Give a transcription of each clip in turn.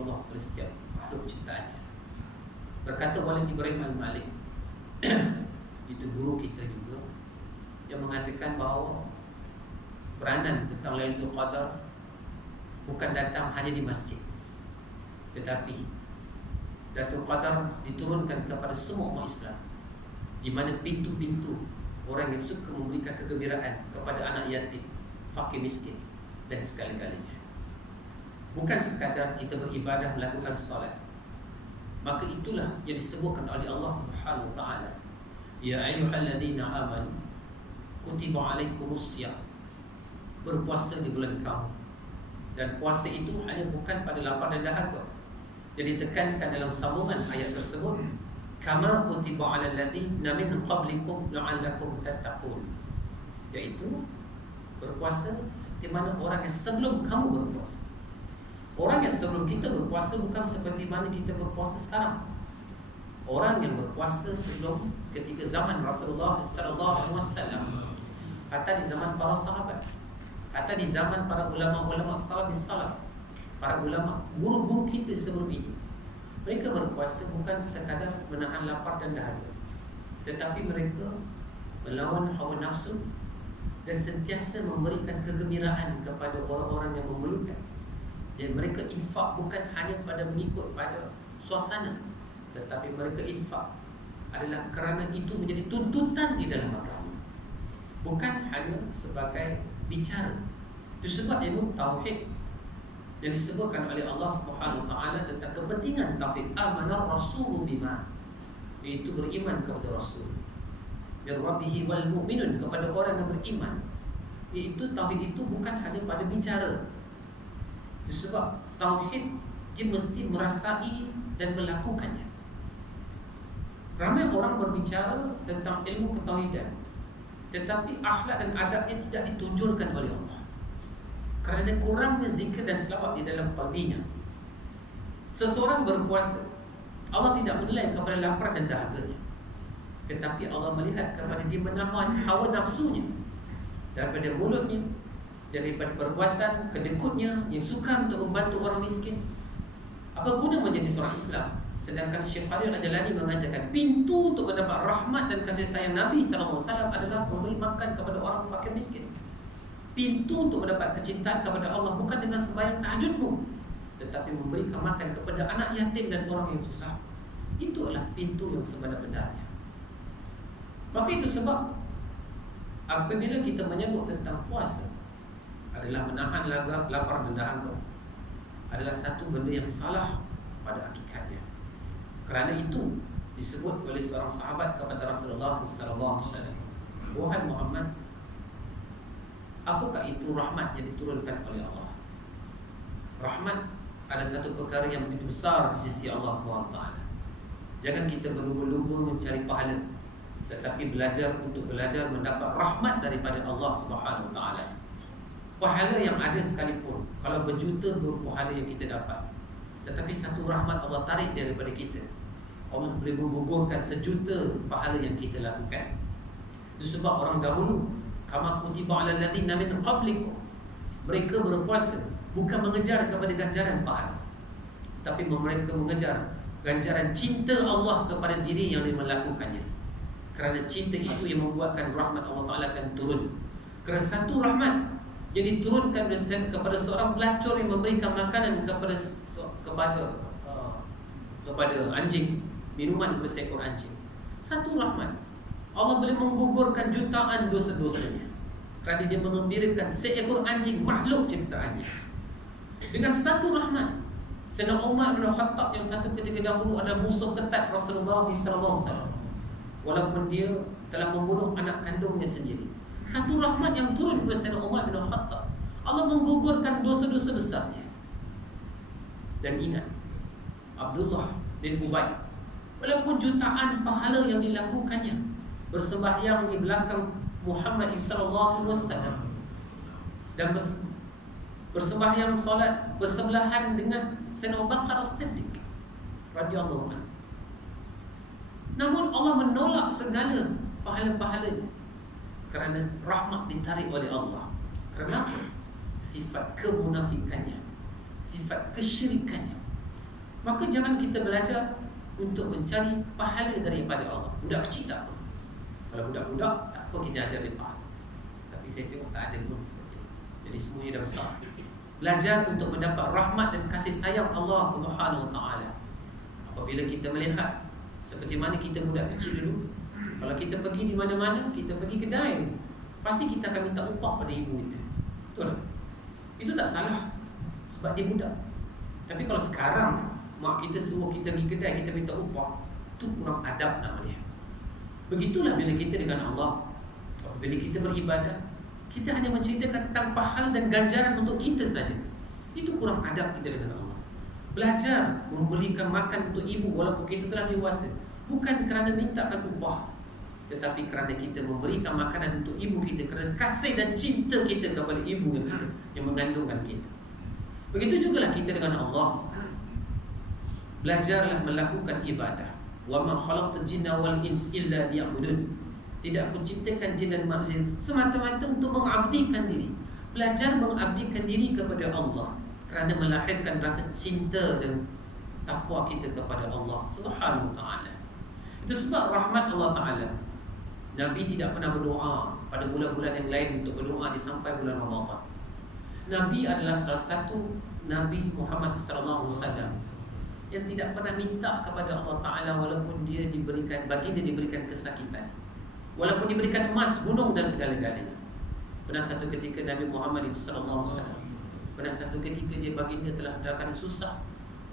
Allah pada setiap makhluk ciptaannya. Berkata Walid Ibrahim Al-Malik, itu guru kita juga, yang mengatakan bahawa peranan tentang Lailatul Qadar bukan datang hanya di masjid, tetapi Lailatul Qadar diturunkan kepada semua umat Islam, di mana pintu-pintu orang yang suka memberikan kegembiraan kepada anak yatim, fakir miskin dan sekali-kalinya. Bukan sekadar kita beribadah melakukan solat. Maka itulah yang disebutkan oleh Allah Subhanahu wa taala, ya ayyuhalladzina amanu kutiba alaikumusiyam, berpuasa di bulan kamu. Dan puasa itu hanya bukan pada lapar dan dahaga. Jadi ditekankan dalam sambungan ayat tersebut, kama kutiba alal ladzina min qablikum la'allakum tattaqun, iaitu berpuasa seperti mana orang yang sebelum kamu berpuasa. Orang yang sebelum kita berpuasa bukan seperti mana kita berpuasa sekarang. Orang yang berpuasa sebelum, ketika zaman Rasulullah sallallahu alaihi wasallam, hatta di zaman para sahabat, hatta di zaman para ulama-ulama salaf, para ulama guru-guru kita sebelum ini, mereka berpuasa bukan sekadar menahan lapar dan dahaga, tetapi mereka melawan hawa nafsu dan sentiasa memberikan kegembiraan kepada orang-orang yang memerlukan. Dan mereka infak bukan hanya pada mengikut pada suasana, tetapi mereka infak adalah kerana itu menjadi tuntutan di dalam agama, bukan hanya sebagai bicara. Itu sebab ilmu tauhid yang disebutkan oleh Allah Subhanahu wa taala tentang kepentingan tauhid, amanar rasulu bima, itu beriman kepada Rasul, bir rabbihi wal mu'minun, kepada orang yang beriman. Iaitu tauhid itu bukan hanya pada bicara. Sebab tauhid dia mesti merasai dan melakukannya. Ramai orang berbicara tentang ilmu ketauhidan, tetapi akhlak dan adabnya tidak ditunjukkan oleh Allah kerana kurangnya zikir dan selawat di dalam qalbinya. Seseorang berpuasa, Allah tidak menilai kepada lapar dan dahaganya, tetapi Allah melihat kepada dia menahan hawa nafsunya daripada mulutnya, daripada perbuatan kedekutnya yang suka untuk membantu orang miskin. Apa guna menjadi seorang Islam? Sedangkan Syekh Qadir Al-Jalani mengatakan pintu untuk mendapat rahmat dan kasih sayang Nabi SAW adalah memberi makan kepada orang fakir miskin. Pintu untuk mendapat kecintaan kepada Allah bukan dengan sembahyang tahajudmu, tetapi memberikan makan kepada anak yatim dan orang yang susah. Itu adalah pintu yang sebenar-benarnya. Maka itu sebab apabila kita menyebut tentang puasa adalah menahan lapar dan dahaga, adalah satu benda yang salah pada hakikatnya. Kerana itu disebut oleh seorang sahabat kepada Rasulullah sallallahu alaihi wasallam, wahai Muhammad, apakah itu rahmat yang diturunkan oleh Allah? Rahmat adalah satu perkara yang begitu besar di sisi Allah SWT. Jangan kita berlumba-lumba mencari pahala, tetapi belajar untuk belajar mendapat rahmat daripada Allah SWT. Pahala yang ada sekalipun, kalau berjuta pahala yang kita dapat, tetapi satu rahmat Allah tarik daripada kita, Allah boleh menggugurkan sejuta pahala yang kita lakukan. Itu sebab orang dahulu, kama kutiba alal ladzina min qablikum, mereka berpuasa bukan mengejar kepada ganjaran pahala, tapi mereka mengejar ganjaran cinta Allah kepada diri yang melakukannya. Kerana cinta itu yang membuatkan rahmat Allah Ta'ala akan turun. Kerana satu rahmat yang diturunkan kepada seorang pelacur yang memberikan makanan kepada anjing, minuman kepada seekor anjing. Satu rahmat, Allah boleh menggugurkan jutaan dosa-dosanya kerana dia mengembirakan seekor anjing, makhluk ciptaannya. Dengan satu rahmat, Sayyidina Umar bin Khattab yang satu ketika dahulu ada musuh ketat Rasulullah SAW, walaupun dia telah membunuh anak kandungnya sendiri, satu rahmat yang turun kepada Sayyidina Umar bin Khattab, Allah menggugurkan dosa-dosa besarnya. Dan ingat, Abdullah bin Ubay, walaupun jutaan pahala yang dilakukannya, bersembahyang di belakang Muhammad SAW dan bersembahyang solat bersebelahan dengan Sayyidina Abu Bakar As-Siddiq radhiyallahu anhu, namun Allah menolak segala pahala-pahalanya kerana rahmat ditarik oleh Allah. Kerana sifat kemunafikannya, sifat kesyirikannya, Maka jangan kita belajar untuk mencari pahala daripada Allah. Budak kecil tak apa. Kalau budak-budak tak apa kita ajar dia pahala. Tapi saya tengok tak ada pun. Jadi semuanya dah besar. Belajar untuk mendapat rahmat dan kasih sayang Allah Subhanahu Wa Taala. Apabila kita melihat seperti mana kita budak kecil dulu, kalau kita pergi di mana-mana, kita pergi kedai, pasti kita akan minta upah pada ibu kita. Betul tak? Itu tak salah, sebab dia budak. Tapi kalau sekarang mak kita suruh kita pergi kedai, kita minta upah, itu kurang adab nama dia. Begitulah bila kita dengan Allah. Bila kita beribadah, kita hanya menceritakan tentang pahala dan ganjaran untuk kita saja. Itu kurang adab kita dengan Allah. Belajar memberikan makan untuk ibu walaupun kita telah dewasa, bukan kerana mintakan upah, tetapi kerana kita memberikan makanan untuk ibu kita, kerana kasih dan cinta kita kepada ibu kita yang mengandungkan kita. Begitu jugalah kita dengan Allah. Belajarlah melakukan ibadah. Wa ma khalaqtul jinna wal ins illa liya'budun. Tidak aku ciptakan jin dan manusia semata-mata untuk mengabdikan diri. Belajar mengabdikan diri kepada Allah kerana melahirkan rasa cinta dan takwa kita kepada Allah Subhanahu Wa Taala. Itu sebab rahmat Allah Taala. Nabi tidak pernah berdoa pada bulan-bulan yang lain untuk berdoa sampai bulan Ramadan. Nabi adalah salah satu Nabi Muhammad sallallahu alaihi wasallam yang tidak pernah minta kepada Allah Taala walaupun dia diberikan kesakitan. Walaupun diberikan emas, gunung dan segala-galanya. Pernah satu ketika Nabi Muhammad sallallahu alaihi wasallam, pernah satu ketika baginda telah dalam susah,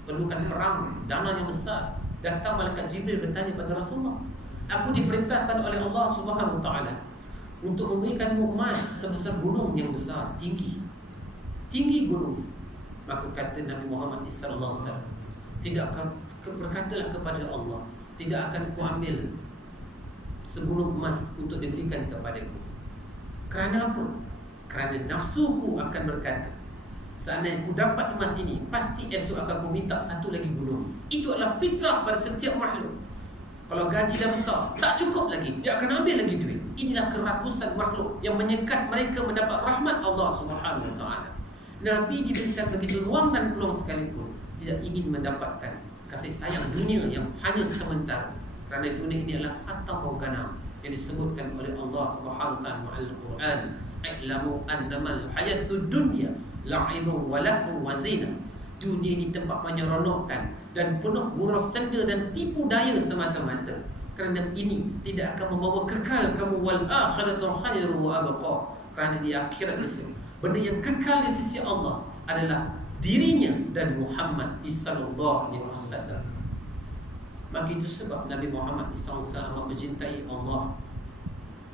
perlukan perang, dana yang besar. Datang malaikat Jibril bertanya pada Rasulullah, aku diperintahkan oleh Allah Subhanahu Wa Taala untuk memberikanmu emas sebesar gunung yang besar, tinggi gunung. Maka kata Nabi Muhammad sallallahu alaihi wasallam, tidak akan berkatalah kepada Allah, tidak akan kuambil segunung emas untuk diberikan kepadaku. Kerana apa? Kerana nafsuku akan berkata, seandainya aku dapat emas ini, pasti esok akan aku minta satu lagi gunung. Itu adalah fitrah pada setiap makhluk. Kalau gaji dah besar, tak cukup lagi, dia akan ambil lagi duit. Inilah kerakusan makhluk yang menyekat mereka mendapat rahmat Allah Subhanahu Wa Taala. Nabi diberikan begitu ruang dan peluang sekalipun, tidak ingin mendapatkan kasih sayang dunia yang hanya sementara. Kerana dunia ini adalah fata morgana yang disebutkan oleh Allah Subhanahu Wa Taala dalam Al-Quran. I'lamu annamal hayatud dunya la'ibun wa lahun wa zina. Dunia ini tempat menyeronokkan dan penuh buros senda dan tipu daya semata-mata. Kerana ini tidak akan membawa kekal kamu, wal akhiratu khairu wa abqa. Kerana di akhirat itu benda yang kekal di sisi Allah adalah dirinya dan Muhammad sallallahu alaihi wasallam. Maka itu sebab Nabi Muhammad sallallahu alaihi wasallam mencintai Allah.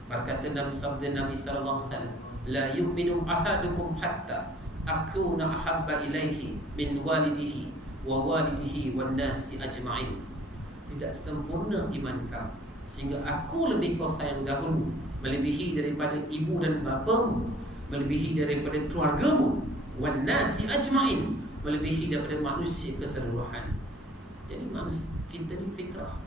Berkata Nabi sallallahu alaihi wasallam, la yu'minu ahadukum hatta akuna ahabba ilaihi min walidihi wa walidihi wan nasi ajma'in. Tidak sempurna iman kamu sehingga aku lebih kau sayang dahulu, melebihi daripada ibu dan bapamu, melebihi daripada keluargamu, wan nasi ajma'in, melebihi daripada manusia keseluruhan. Jadi manusia kita ni fitrah.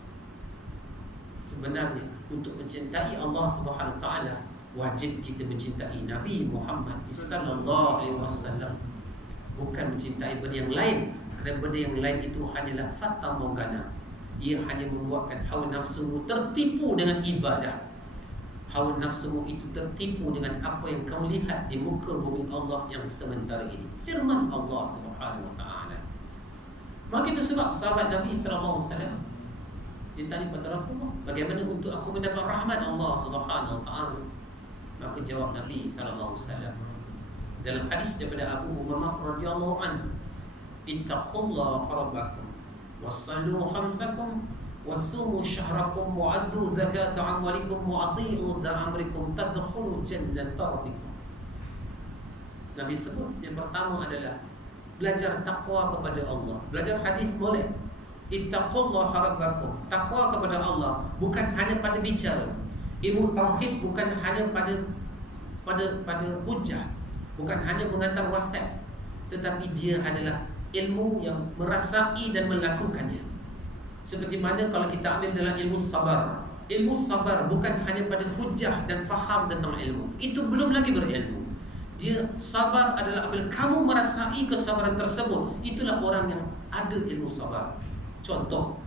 Sebenarnya untuk mencintai Allah Subhanahu Wa Taala, wajib kita mencintai Nabi Muhammad sallallahu alaihi wasallam, bukan mencintai benda yang lain. Kerana benda yang lain itu hanyalah fata morgana. Ia hanya membuatkan hawa nafsumu tertipu dengan ibadah. Hawa nafsumu itu tertipu dengan apa yang kau lihat di muka bumi Allah yang sementara ini. Firman Allah Subhanahu Wa Taala. Maka itu sebab sahabat Nabi sallallahu alaihi wasallam ditanya pada Rasulullah, bagaimana untuk aku mendapat rahmat Allah Subhanahu Wa Taala? Maka jawab Nabi sallallahu alaihi wasallam dalam hadis daripada Abu Umamah radhiyallahu anhu, ittaqullaha rabbakum wassallu khamsakum wasumu syahrakum wa'addu zakata amwalikum wa'ati'u dha'amrikum tadkhulu jannata rabbikum. Nabi sebut yang pertama adalah belajar takwa kepada Allah. Belajar hadis boleh. Ittaqullaha rabbakum, takwa kepada Allah bukan hanya pada bicara. Ilmu tauhid bukan hanya pada hujah, bukan hanya mengantar WhatsApp, tetapi dia adalah ilmu yang merasai dan melakukannya. Seperti mana kalau kita ambil dalam ilmu sabar. Ilmu sabar bukan hanya pada hujah dan faham tentang ilmu. Itu belum lagi berilmu. Dia sabar adalah apabila kamu merasai kesabaran tersebut, itulah orang yang ada ilmu sabar. Contoh,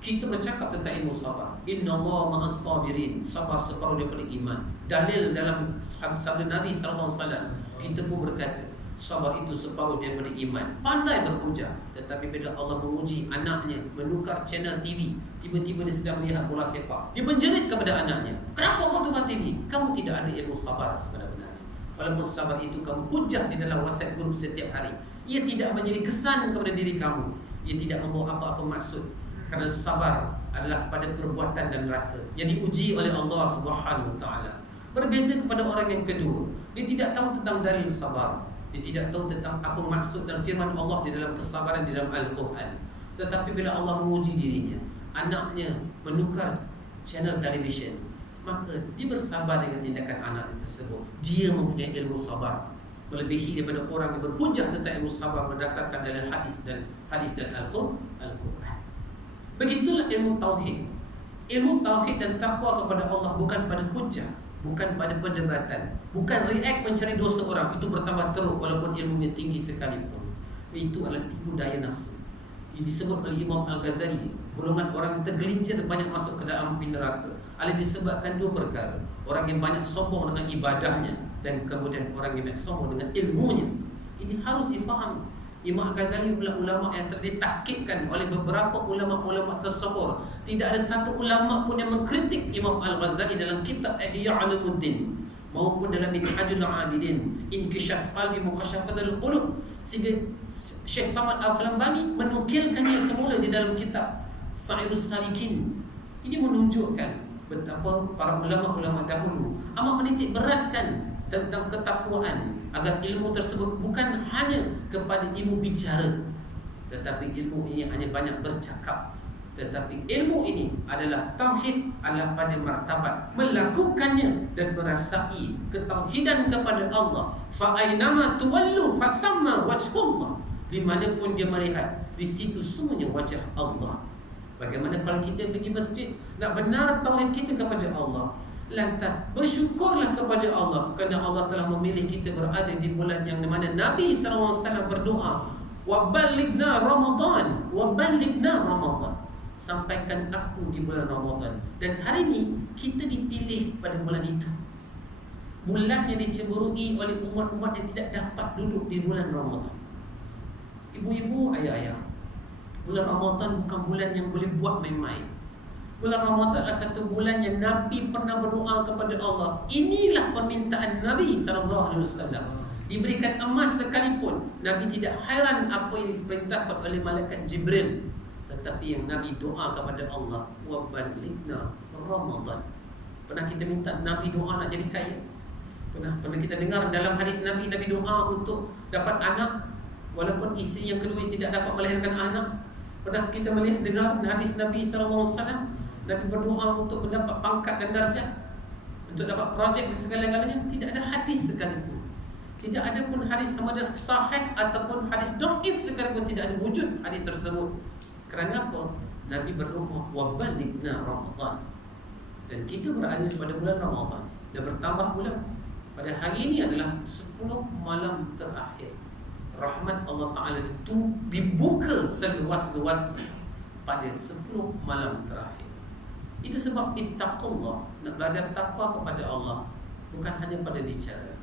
kita bercakap tentang ilmu sabar. Innallaha ma'as sabirin. Sabar separuh daripada iman. Dalil dalam sabda Nabi sallallahu alaihi wasallam, kita pun berkata sabar itu separuh daripada iman. Pandai berujar. Tetapi bila Allah menguji anaknya, menukar channel TV, tiba-tiba dia sedang melihat bola sepak, dia menjerit kepada anaknya, kenapa kau tukar TV? Kamu tidak ada ilmu sabar sebenarnya. Walaupun sabar itu kamu hujah di dalam WhatsApp group setiap hari, ia tidak menjadi kesan kepada diri kamu. Ia tidak membawa apa-apa maksud. Kerana sabar adalah pada perbuatan dan rasa yang diuji oleh Allah Subhanahu Wa Taala. Berbeza kepada orang yang kedua, dia tidak tahu tentang dalil sabar. Dia tidak tahu tentang apa maksud dan firman Allah di dalam kesabaran di dalam Al-Quran. Tetapi bila Allah menguji dirinya, anaknya menukar channel televisyen, maka dia bersabar dengan tindakan anak tersebut. Dia mempunyai ilmu sabar melebihi daripada orang yang berhujah tentang ilmu sabar berdasarkan dalam hadis dan Al-Quran. Begitulah ilmu tauhid. Ilmu tauhid dan takwa kepada Allah bukan pada hujah, bukan pada perdebatan, bukan react mencari dosa orang. Itu bertambah teruk walaupun ilmunya tinggi sekalipun. Itu adalah tipu daya nafsu. Ini disebut oleh Imam Al-Ghazali, golongan orang yang tergelincir banyak masuk ke dalam api neraka adalah disebabkan dua perkara. Orang yang banyak sombong dengan ibadahnya, dan kemudian orang yang banyak sombong dengan ilmunya. Ini harus difahami. Imam Al-Ghazali adalah ulama yang ditahqiqkan oleh beberapa ulama-ulama tersebut. Tidak ada satu ulama pun yang mengkritik Imam Al-Ghazali dalam kitab Ihya Ulumuddin maupun dalam Minhajul Abidin, Inkishaf Qalbi Mukhashafatul Qulub. Sehingga Syekh Samad Al-Falambani menukilkannya semula di dalam kitab Sa'irus Salikin. Ini menunjukkan betapa para ulama-ulama dahulu amat menitik beratkan tentang ketakwaan, agar ilmu tersebut bukan hanya kepada ilmu bicara, tetapi ilmu ini hanya banyak bercakap. Tetapi ilmu ini adalah tauhid, adalah pada martabat melakukannya dan merasai ketauhidan kepada Allah. Fa ainama tuwallu fa thamma wajhullah. Di mana pun dia melihat, di situ semuanya wajah Allah. Bagaimana kalau kita pergi masjid, nak benar tauhid kita kepada Allah, lantas bersyukurlah kepada Allah kerana Allah telah memilih kita berada di bulan yang mana Nabi SAW berdoa, wa balighna Ramadan, wa balighna Ramadan, sampaikan aku di bulan Ramadan. Dan hari ini kita dipilih pada bulan itu, bulan yang dicemburui oleh umat-umat yang tidak dapat duduk di bulan Ramadan. Ibu-ibu, ayah-ayah, bulan Ramadan bukan bulan yang boleh buat main-main. Bulan Ramadan adalah satu bulan yang Nabi pernah berdoa kepada Allah. Inilah permintaan Nabi SAW. Diberikan emas sekalipun, Nabi tidak hairan apa yang diperintahkan oleh malaikat Jibril. Tetapi yang Nabi doa kepada Allah, wa balighna Ramadan. Pernah kita minta Nabi doa nak jadi kaya? Pernah kita dengar dalam hadis Nabi doa untuk dapat anak walaupun isteri yang kedua tidak dapat melahirkan anak. Pernah kita melihat dengar hadis Nabi SAW, Nabi berdoa untuk mendapat pangkat dan darjah, untuk dapat projek di segala-galanya. Tidak ada hadis sekalipun. Tidak ada pun hadis sama ada sahih ataupun hadis dhaif sekalipun, tidak ada wujud hadis tersebut. Kerana apa? Nabi berdoa, wa balighna Ramadan. Dan kita berada pada bulan Ramadan dan bertambah bulan. Pada hari ini adalah 10 malam terakhir. Rahmat Allah Ta'ala itu dibuka seluas-luasnya pada 10 malam terakhir. Itu sebab ittaqullah, nak belajar takwa kepada Allah bukan hanya pada bicara.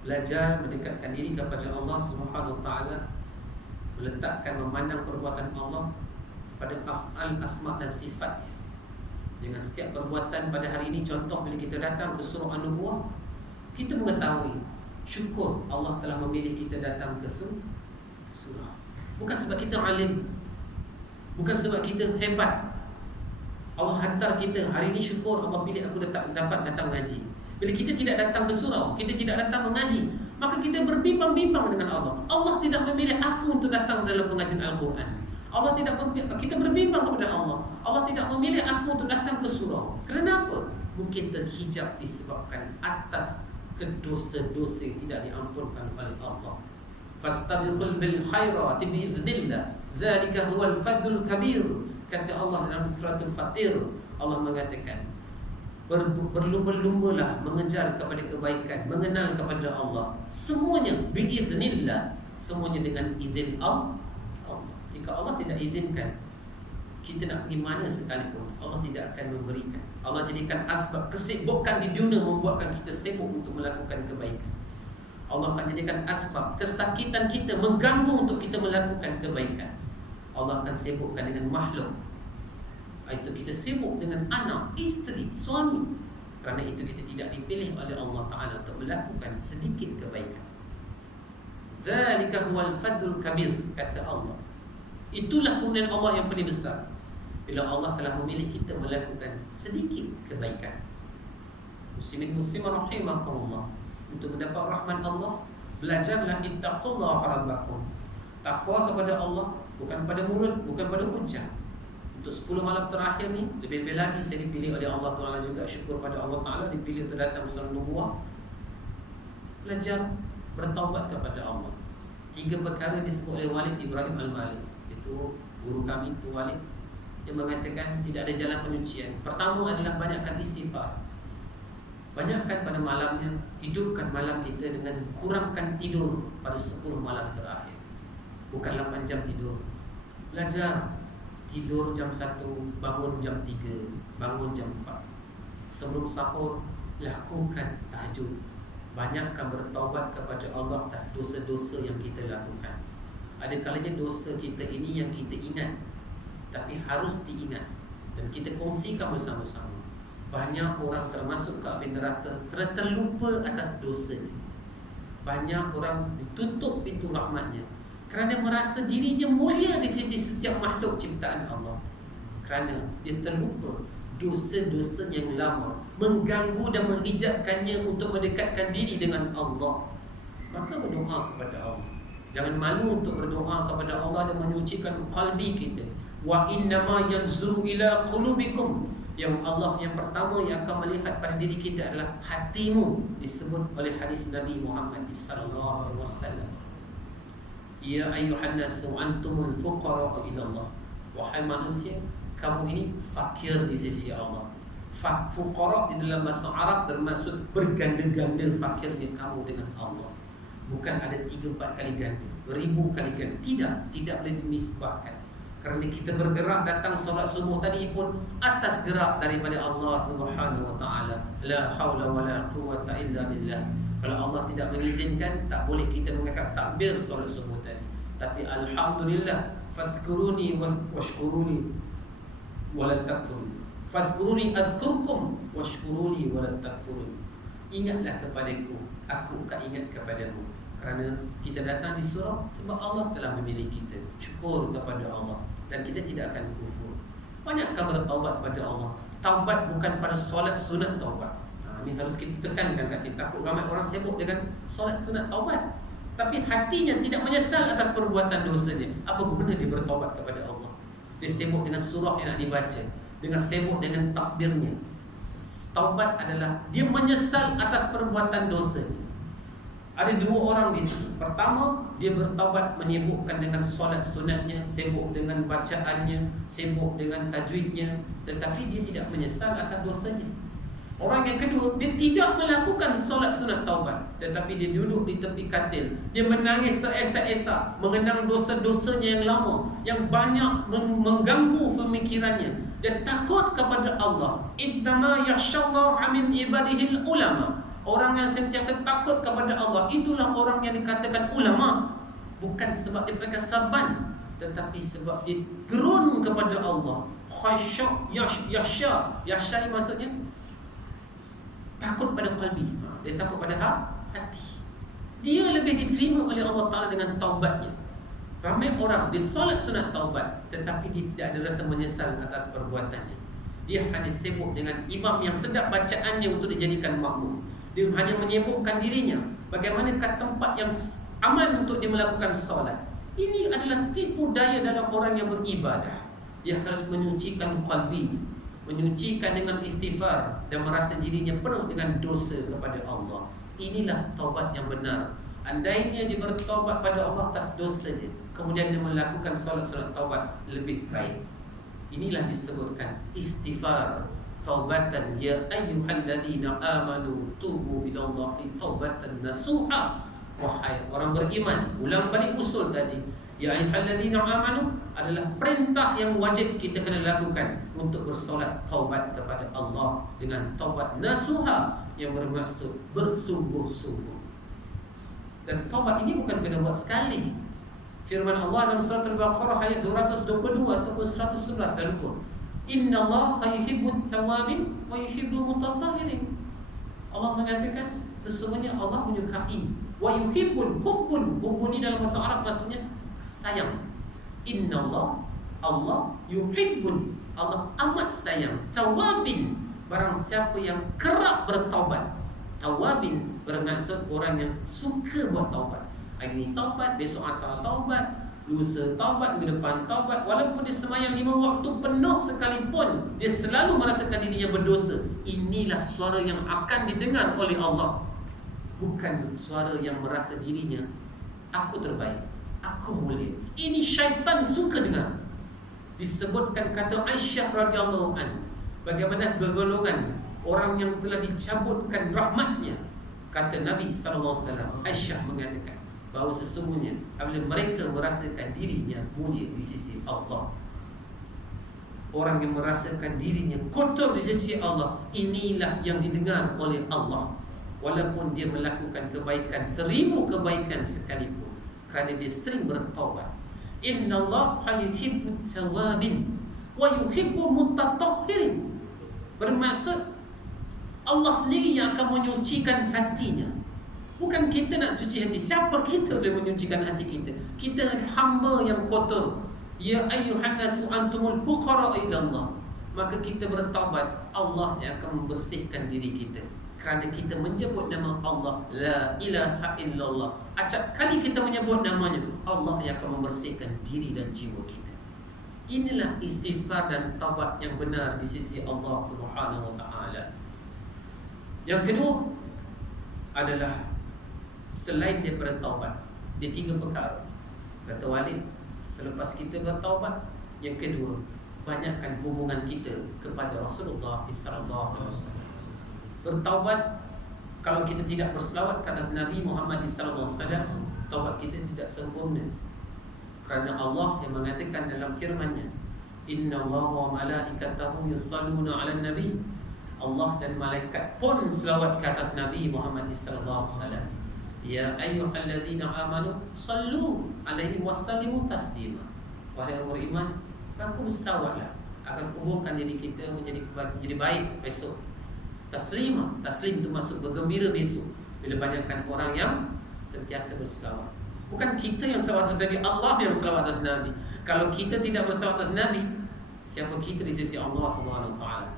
Belajar mendekatkan diri kepada Allah Subhanahu Wa Ta'ala, meletakkan, memandang perbuatan Allah pada af'al, asma' dan sifat. Dengan setiap perbuatan pada hari ini, contoh bila kita datang ke surah An-Nubuwah, kita mengetahui syukur Allah telah memilih kita datang ke surah. Bukan sebab kita alim, bukan sebab kita hebat. Allah hantar kita, hari ini syukur Allah pilih aku dapat datang mengaji. Bila kita tidak datang ke surau, kita tidak datang mengaji, maka kita berbimbang-bimbang dengan Allah. Allah tidak memilih aku untuk datang dalam pengajian Al-Quran. Allah tidak kita berbimbang kepada Allah. Allah tidak memilih aku untuk datang ke surau. Kenapa? Mungkin terhijab disebabkan atas dosa-dosa yang tidak diampunkan oleh Allah. Fastabiqul bil khairati biiznillah, dzalika huwal fadlul kabir. Kata Allah dalam suratul Fatir, Allah mengatakan, berlumba-lumbalah mengejar kepada kebaikan, mengenal kepada Allah. Semuanya biiznillah, semuanya dengan izin Allah. tidak izinkan, kita nak pergi mana sekalipun, Allah tidak akan memberikan. Allah jadikan asbab kesibukan di dunia membuatkan kita sibuk untuk melakukan kebaikan. Allah akan jadikan asbab kesakitan kita mengganggu untuk kita melakukan kebaikan. Allah akan sibukkan dengan makhluk. Itu kita sibuk dengan anak, isteri, suami. Kerana itu kita tidak dipilih oleh Allah Ta'ala untuk melakukan sedikit kebaikan. Dzalika huwal fadlul kabir, kata Allah. Itulah kemuliaan Allah yang paling besar, bila Allah telah memilih kita melakukan sedikit kebaikan. Muslimin muslimah rahimakumullah, untuk mendapat rahmat Allah, belajarlah ittaqullaha rabbakum. Takwa kepada Allah, bukan pada mulut, bukan pada hujah. Untuk 10 malam terakhir ni, lebih-lebih lagi saya dipilih oleh Allah Ta'ala juga. Syukur pada Allah Ta'ala dipilih untuk datang bersama nubuah. Belajar bertaubat kepada Allah. 3 perkara disebut oleh Walid Ibrahim Al-Malik. Itu guru kami, itu Walid. Dia mengatakan tidak ada jalan penyucian. Pertama adalah banyakkan istighfar. Banyakkan pada malamnya, hidupkan malam kita dengan kurangkan tidur pada 10 malam terakhir. Bukan 8 jam tidur. Belajar tidur jam 1, bangun jam 3, bangun jam 4. Sebelum sahur, lakukan tahajud. Banyakkan bertaubat kepada Allah atas dosa-dosa yang kita lakukan. Ada kalanya dosa kita ini yang kita ingat, tapi harus diingat dan kita kongsikan bersama-sama. Banyak orang termasuk ke api neraka kerana terlupa atas dosanya. Banyak orang ditutup pintu rahmatnya kerana merasa dirinya mulia di sisi setiap makhluk ciptaan Allah. Kerana dia terlupa dosa-dosa yang lama mengganggu dan menghijabkannya untuk mendekatkan diri dengan Allah. Maka berdoa kepada Allah. Jangan malu untuk berdoa kepada Allah dan menyucikan qalbi kita. Wa innama yanzuru ila qulubikum. Yang Allah yang pertama yang akan melihat pada diri kita adalah hatimu, disebut oleh hadis Nabi Muhammad sallallahu alaihi wasallam. Ya ayyuhan nasu antumul fuqara ila Allah. Wahai manusia, kamu ini fakir di sisi Allah. Fuqara di dalam bahasa Arab bermaksud berganda-ganda fakirnya kamu dengan Allah. Bukan ada 3-4 kali ganda, 1000 kali ganda. Tidak boleh dinisbahkan. Kerana kita bergerak datang solat subuh tadi pun atas gerak daripada Allah Subhanahu wa taala. La haula wala quwwata illa billah. Kalau Allah tidak mengizinkan, tak boleh kita mengangkat takbir solat subuh tadi. Tapi alhamdulillah, fadhkuruni washkuruni wala takfurun. Fadhkuruni azkurkum washkuruni wala takfurun. Ingatlah kepadaku, aku akan ingat kepadamu. Kerana kita datang di surau sebab Allah telah memilih kita. Syukur kepada Allah dan kita tidak akan kufur. Banyakkan bertaubat pada Allah. Taubat bukan pada solat sunat taubat. Ini harus kita tekankan kat sini. Takut ramai orang sibuk dengan solat sunat taubat, tapi hatinya tidak menyesal atas perbuatan dosanya. Apa guna dia bertaubat kepada Allah? Dia sibuk dengan surah yang nak dibaca, dengan sibuk dengan takbirnya. Taubat adalah dia menyesal atas perbuatan dosanya. Ada 2 orang di sini. Pertama, dia bertaubat menyibukkan dengan solat sunatnya, sibuk dengan bacaannya, sibuk dengan tajwidnya, tetapi dia tidak menyesal atas dosanya. Orang yang kedua, dia tidak melakukan solat sunat taubat, tetapi dia duduk di tepi katil. Dia menangis teresak-esak mengenang dosa-dosanya yang lama, yang banyak mengganggu pemikirannya. Dia takut kepada Allah. Innama yakhshallahu min ibadihil ulama. Orang yang sentiasa takut kepada Allah, itulah orang yang dikatakan ulama. Bukan sebab dia pakai saban, tetapi sebab dia gerun kepada Allah. Khasyak, yahsya. Yahsya ni maksudnya takut pada qalbi. Dia takut pada hati. Dia lebih diterima oleh Allah Ta'ala dengan taubatnya. Ramai orang dia solat sunat taubat, tetapi dia tidak ada rasa menyesal atas perbuatannya. Dia hanya sibuk dengan imam yang sedap bacaannya untuk dijadikan makmum. Dia hanya menyibukkan dirinya bagaimanakah tempat yang aman untuk dia melakukan solat. Ini adalah tipu daya dalam orang yang beribadah. Dia harus menyucikan qalbi, menyucikan dengan istighfar dan merasa dirinya penuh dengan dosa kepada Allah. Inilah taubat yang benar. Andainya dia bertaubat pada Allah atas dosanya, kemudian dia melakukan solat-solat taubat, lebih baik. Inilah disebutkan istighfar. Taubatan ya ayyuhalladzina amanu tubu ilallahi taubatan nasuha. Wahai orang beriman, ulang balik usul tadi. Ya ayyuhalladzina amanu adalah perintah yang wajib kita kena lakukan untuk bersolat taubat kepada Allah dengan taubat nasuha yang bermaksud bersungguh-sungguh. Dan taubat ini bukan kena buat sekali. Firman Allah dalam surah Al-Baqarah ayat 222 ataupun 111 dan lupa. Innallaha yuhibbut tawwabin wa yuhibbul mutatahhirin. Allah mengatakan sesungguhnya Allah menyukai wa yuhibbul hubbun ini dalam bahasa Arab maksudnya sayang. Innallaha Allah yuhibbun Allah amat sayang tawwabin barang siapa yang kerap bertaubat. Tawwabin bermaksud orang yang suka buat taubat. Hari ini taubat, besok asar taubat, lusa taubat, minggu depan taubat. Walaupun dia semayang 5 waktu penuh sekalipun, dia selalu merasakan dirinya berdosa. Inilah suara yang akan didengar oleh Allah, bukan suara yang merasa dirinya aku terbaik, aku mulia. Ini syaitan suka dengar. Disebutkan kata Aisyah radhiyallahu anha, bagaimana golongan orang yang telah dicabutkan rahmatnya. Kata Nabi SAW, Aisyah mengatakan bahawa sesungguhnya apabila mereka merasakan dirinya mulia di sisi Allah, orang yang merasakan dirinya kotor di sisi Allah, inilah yang didengar oleh Allah. Walaupun dia melakukan kebaikan 1000 kebaikan sekalipun, kerana dia sering bertaubat. Innallaha yuhibbut tawwabin wa yuhibbul mutatahhirin. Bermaksud Allah sendiri yang akan menyucikan hatinya. Bukan kita nak cuci hati. Siapa kita boleh menyucikan hati kita? Kita hamba yang kotor. Ya ayyuhan nasu antumul fuqara ila Allah. Maka kita bertaubat, Allah yang akan membersihkan diri kita. Kerana kita menyebut nama Allah, la ilaha illallah. Acap kali kita menyebut namanya, Allah yang akan membersihkan diri dan jiwa kita. Inilah istighfar dan taubat yang benar di sisi Allah Subhanahu wa taala. Yang kedua adalah selain daripada taubat, dia 3 perkara. Kata Walid, selepas kita bertaubat, yang kedua, banyakkan hubungan kita kepada Rasulullah sallallahu alaihi wasallam. Bertaubat, kalau kita tidak berselawat ke atas Nabi Muhammad sallallahu alaihi wasallam, taubat kita tidak sempurna. Kerana Allah yang mengatakan dalam firman-Nya, innallaha wa malaikatahu yusalluna 'alan nabi. Allah dan malaikat pun selawat ke atas Nabi Muhammad sallallahu alaihi wasallam. Ya ayyuhalladzina amanu sallu alaihi wasallimu taslima. Wahai orang beriman, maka berselawatlah agar hubungkan diri kita menjadi baik besok. Taslima, taslim itu maksud bergembira besok bila banyakkan orang yang sentiasa berselawat. Bukan kita yang selawat atas Nabi, Allah yang selawat atas Nabi. Kalau kita tidak berselawat atas Nabi, siapa kita di sisi Allah Subhanahu wa taala?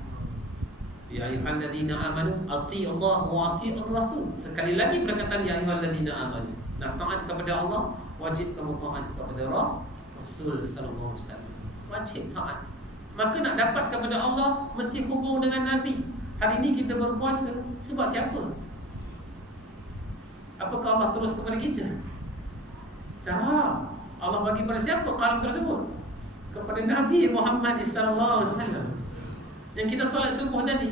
Ya ayyuhalladzina amanu atii'u Allah wa atii'ur rasul. Sekali lagi perkataan ya ayyuhalladzina amanu. Nak taat kepada Allah, wajib kamu taat kepada Rasul sallallahu alaihi wasallam. Wajib taat. Maka nak dapat kepada Allah mesti hubung dengan Nabi. Hari ini kita berpuasa sebab siapa? Apakah Allah terus kepada kita? Tak. Allah bagi pada siapa kalam tersebut? Kepada Nabi Muhammad sallallahu alaihi wasallam. Yang kita solat subuh tadi,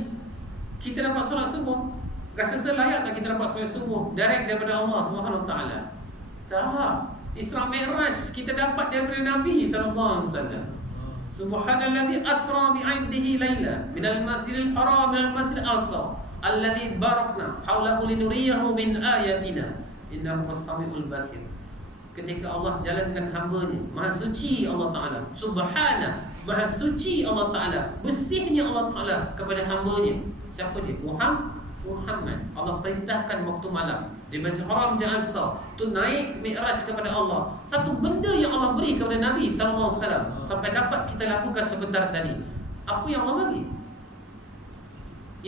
kita dapat solat subuh, rasa layak tak kita dapat solat subuh direct daripada Allah Subhanahu wa taala? Tak. Isra Mi'raj kita dapat daripada Nabi sallallahu alaihi wasallam. Subhanalladzi asra bi 'abdihi laila minal masjidil haram minal masjidil aqsa alladzi barakna haulahu linuriyahu min ayatina innahu was-sami'ul basir. Ketika Allah jalankan hamba-Nya, Maha suci Allah Ta'ala, Subhana, Maha suci Allah Ta'ala, bersihnya Allah Ta'ala kepada hamba-Nya. Siapa dia? Muhammad. Allah perintahkan waktu malam di Masjid Haram Aqsa tu naik Mi'raj kepada Allah. Satu benda yang Allah beri kepada Nabi sallallahu alaihi wasallam sampai dapat kita lakukan sebentar tadi. Apa yang Allah bagi?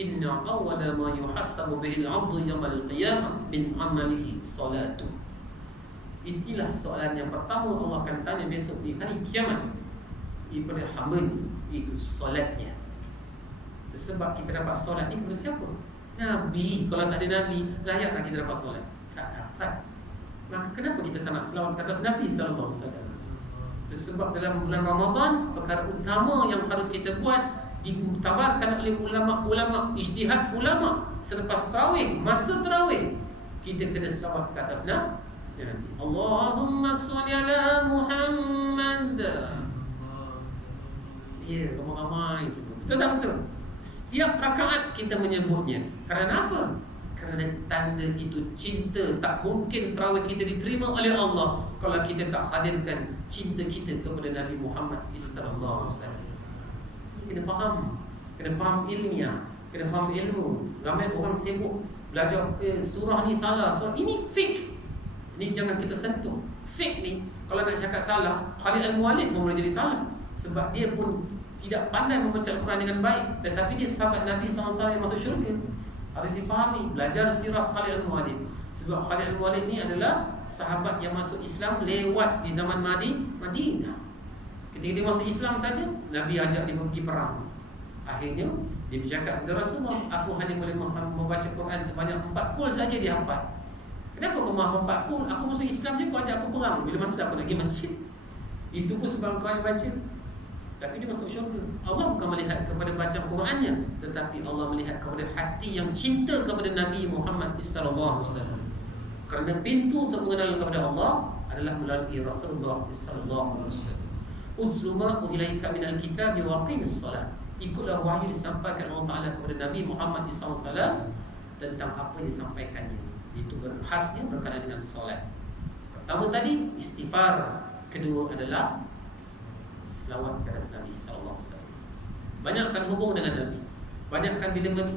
Inna awwala ma yuhassabu bihi al-'abdu yawmal qiyamah min 'amalihi salatu. Itulah soalan yang pertama Allah akan tanya besok di hari kiamat daripada hamba-Nya, itu solatnya. Sebab kita dapat solat ni kepada siapa? Nabi. Kalau tak ada Nabi, layak tak kita dapat solat? Tak dapat. Maka kenapa kita tak nak selawat ke atas Nabi sallallahu alaihi wasallam? Sebab dalam bulan Ramadan, perkara utama yang harus kita buat ditabarkan oleh ulama-ulama, ijtihad ulama selepas tarawih, masa tarawih, kita kena selawat ke atas Ya, Allahumma sholli ala Muhammad. Ya, ramai-ramai semua. Betul tak betul? Setiap rakaat kita menyebutnya. Kerana apa? Kerana tanda itu cinta. Tak mungkin tarawih kita diterima oleh Allah kalau kita tak hadirkan cinta kita kepada Nabi Muhammad sallallahu alaihi wasallam. Ini kena faham. Kena faham ilmiah, kena faham ilmu. Ramai orang sibuk belajar surah ni salah, surah ini fake. Ini jangan kita sentuh. Fake ni kalau nak cakap salah, Khalid Al-Walid pun boleh jadi salah. Sebab dia pun tidak pandai membaca Al-Quran dengan baik, tetapi dia sahabat Nabi SAW yang masuk syurga. Harus difahami, belajar sirah Khalid Al-Walid. Sebab Khalid Al-Walid ni adalah sahabat yang masuk Islam lewat di zaman Madinah. Ketika dia masuk Islam saja, Nabi ajak dia pergi perang. Akhirnya dia bercakap kepada Rasulullah, aku hanya boleh membaca Quran sebanyak 4 kul saja dia hafal. Kenapa kau mahu 4 kul? Aku masuk Islam je, kau ajak aku perang. Bila masa aku nak pergi masjid? Itu pun sebab kau yang baca. Tapi dia masuk syurga. Allah bukan melihat kepada bacaan Qurannya, tetapi Allah melihat kepada hati yang cinta kepada Nabi Muhammad sallallahu alaihi wasallam. Kerana pintu untuk mengenal kepada Allah adalah melalui Rasulullah sallallahu alaihi wasallam. Utslu ma ilaika minal kitab wa aqimis salat. Ikutlah wahyu disampaikan Allah Taala kepada Nabi Muhammad sallallahu alaihi wasallam tentang apa yang disampaikannya. Itu berkhasnya berkaitan dengan solat. Pertama tadi istighfar, kedua adalah selawat kepada Nabi sallallahu alaihi wasallam. Banyakkan hubung dengan Nabi. Banyakkan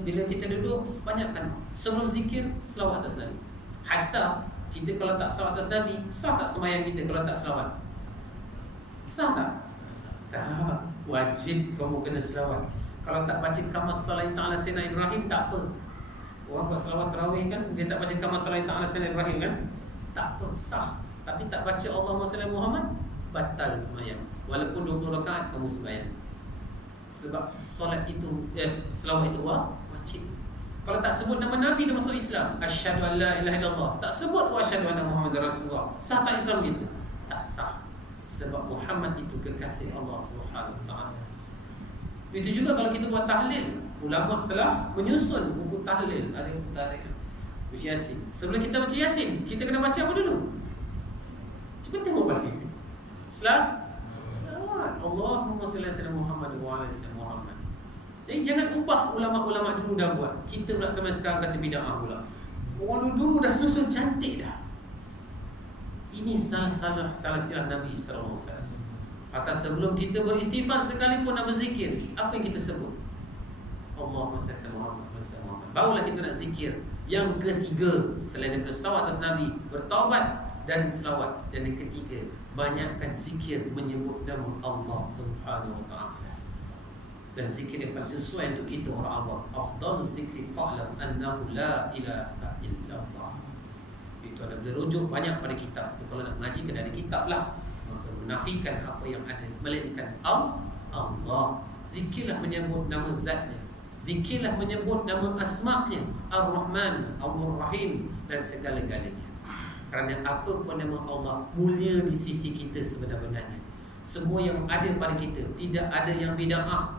bila kita duduk, banyakkan sebelum zikir selawat atas Nabi. Hatta kita kalau tak selawat atas Nabi, sah tak sembahyang kita kalau tak selawat? Sah tak? Tak. Wajib kamu kena selawat. Kalau tak baca kama sallallahu ta'ala sayyidina Ibrahim, tak apa. Orang buat selawat tarawih kan, dia tak baca kama sallallahu ta'ala sayyidina Ibrahim kan? Tak apa, sah. Tapi tak baca Allahumma salli Muhammad, batal sembahyang. Walaupun 20 rakaat kamu sembahyang. Sebab solat itu, selawat itu wajib. Kalau tak sebut nama Nabi dia masuk Islam. Asyhadu an la ilaha illallah. Tak sebut wa asyhadu anna Muhammadar Rasulullah. Sah tak Islam itu? Tak sah. Sebab Muhammad itu kekasih Allah Subhanahu wa taala. Itu juga kalau kita buat tahlil. Ulama telah menyusun buku tahlil, ada buku tahlil. Baca Yasin. Sebelum kita baca Yasin, kita kena baca apa dulu? Cuba tengok balik. Selawat. Allahumma salli ala Muhammad wa ala ali Muhammad. Jadi jangan ubah ulama-ulama dulu dah buat. Kita pula sampai sekarang kata bid'ah pula. Orang dulu dah susun cantik dah. Ini salah siar Nabi sallallahu alaihi wasallam. Atas sebelum kita beristighfar sekalipun nak berzikir, apa yang kita sebut? Allahumma salli ala Muhammad. Barulah kita nak zikir. Yang ketiga, selain daripada selawat atas Nabi, bertaubat dan selawat. Dan yang ketiga, banyakkan zikir menyebut nama Allah Subhanahu wa taala. Dan zikir yang paling sesuai untuk kita orang awam. Afdal zikri fa'lam annahu la ilaha illallah. Itu ada boleh rujuk banyak pada kitab. Itu kalau nak mengaji kena ada kitab lah. Maka menafikan apa yang ada, melainkan Allah. Zikirlah menyebut nama zatnya. Zikirlah menyebut nama asma'nya, Ar-Rahman, Ar-Rahim dan segala-galanya. Kerana apa pun nama Allah mulia di sisi kita sebenar-benarnya. Semua yang ada pada kita, tidak ada yang bid'ah.